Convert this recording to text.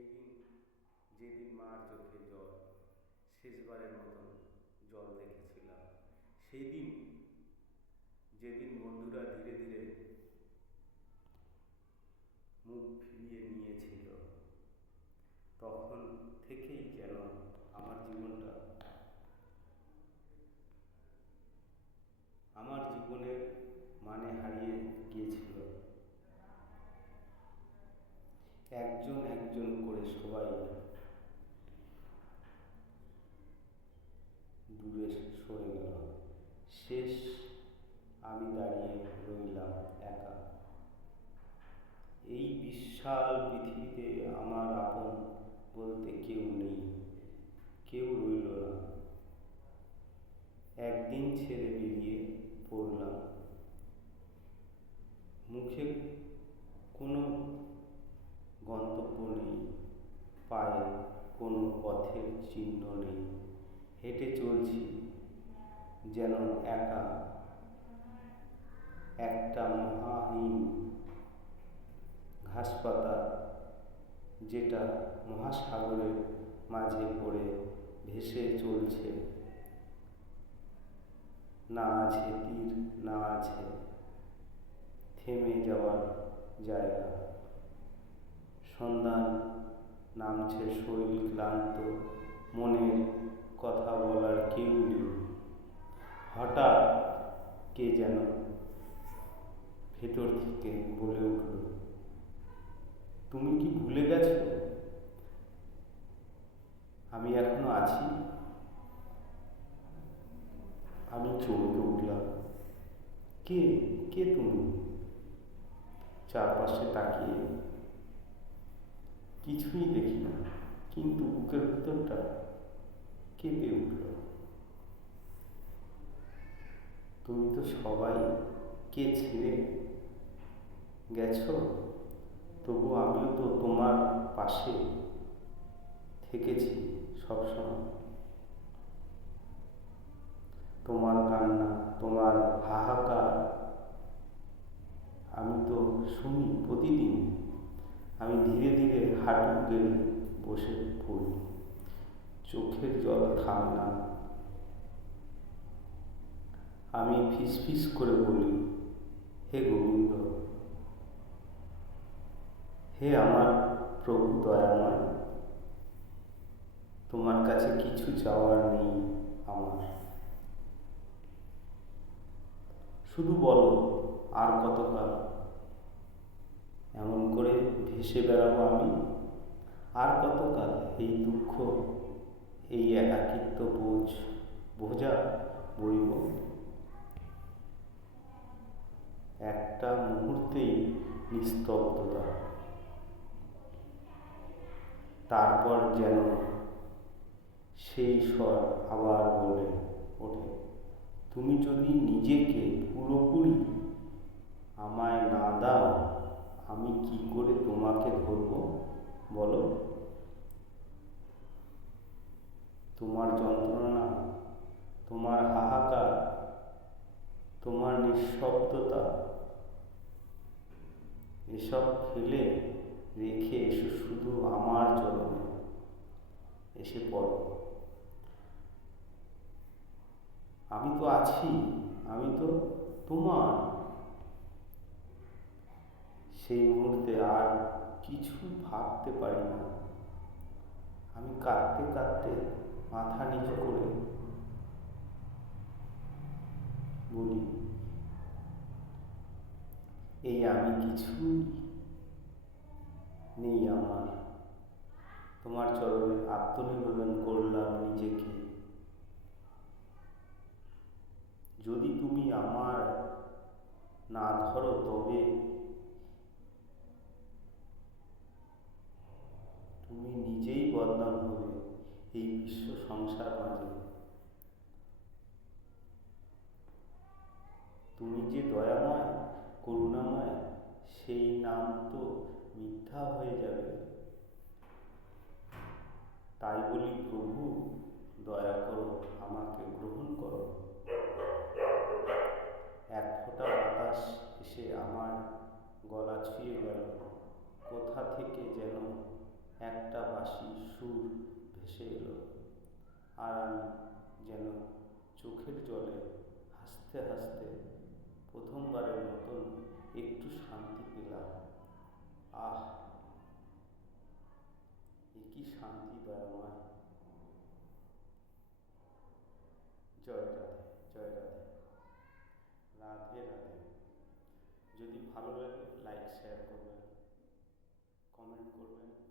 সেই দিন, যেদিন মার চোখে জল, শেষবারের মতন জল দেখেছিলাম, সেই দিন যেদিন বন্ধুরা ধীরে ধীরে মুখ ফিরিয়ে নিয়েছিল, তখন থেকেই যেন আমার জীবনের মানে হারিয়ে গিয়েছিল। একজন একজন করে সবাই দূরে সরে গেল, শেষ আমি দাঁড়িয়ে রইলাম একা। এই বিশাল পৃথিবীতে আমার আপন বলতে কেউ নেই, কেউ রইল না। একদিন ছেড়ে বেরিয়ে পড়লাম, মুখে কোনো গন্তব্য নেই, পায়ে কোনো পথের চিহ্ন নেই। হেঁটে চলছি যেন একা, একটা মহাহীন ঘাসপাতা যেটা মহাসাগরের মাঝে পড়ে ভেসে চলছে। না আছে তীর, না আছে থেমে যাওয়ার জায়গা। সন্ধ্যা নামছে, শরীর ক্লান্ত, মনের কথা বলার কেউ নেই। হঠাৎ কে যেন ভেতর থেকে বলে উঠল, তুমি কি ভুলে গেছো আমি এখনো আছি? আমি চমকে উঠলাম, কে কে তুমি? চারপাশে তাকিয়ে কিছুই দেখি না, কিন্তু বুকের ভিতরটা কেঁপে উঠল। তুমি তো সবাই কে ছেড়ে গেছো, তবু আমিও তো তোমার পাশে থেকেছি সবসময়। তোমার কান্না, তোমার হাহাকার আমি তো শুনি প্রতিদিন। আমি ধীরে ধীরে হাঁটু গেড়ে বসে পড়ি, চোখের জল থামে না। আমি ফিসফিস করে বলি, হে গোবিন্দ, হে আমার প্রভু দয়াময়, তোমার কাছে কিছু চাওয়ার নেই আমার। শুধু বলো আর কতকাল এমন করে ভেসে বেড়াবো আমি? আর কতকাল এই দুঃখ, এই একাকিত্ব বোঝা বইব? একটা মুহূর্তেই নিস্তব্ধতা, তারপর যেন সেই স্বর আবার বলে ওঠে, তুমি যদি নিজেকে পুরোপুরি আমায় না দাও, আমি কি করে তোমাকে ধরব বলো? তোমার যন্ত্রণা, তোমার হাহাকার, তোমার নিঃশব্দতা, এসব ফেলে রেখে এসো শুধু আমার চরণে এসে পড়ো। আমি তো আছি, আমি তো তোমার। সেই মুহূর্তে আর কিছু ভাবতে পারি না। আমি কাঁদতে কাঁদতে মাথা নিচু করে বলি, এই আমি কিছুই নেই আমার। তোমার চরণে আত্মনিবেদন করলাম নিজেকে। যদি তুমি আমার না ধরো, তবে তুমি নিজেই বদনাম হবে এই বিশ্ব সংসার মাঝে। তুমি যে দয়াময়, করুণাময়, সেই নাম তো মিথ্যা হয়ে যাবে। তাই বলি, প্রভু দয়া করো, আমাকে গ্রহণ করো। এক ফোঁটা বাতাস এসে আমার গলা ছুঁয়ে গেল, কোথা থেকে যেন একটা হাসতে হাসতে প্রথমবারের মতন একটু শান্তি পেলাম। আহ, এ কি শান্তি দয়াময়। জয় রাধে, জয় রাধে, রাধে রাধে। যদি ভালো লাগে লাইক শেয়ার করবেন, কমেন্ট করবেন।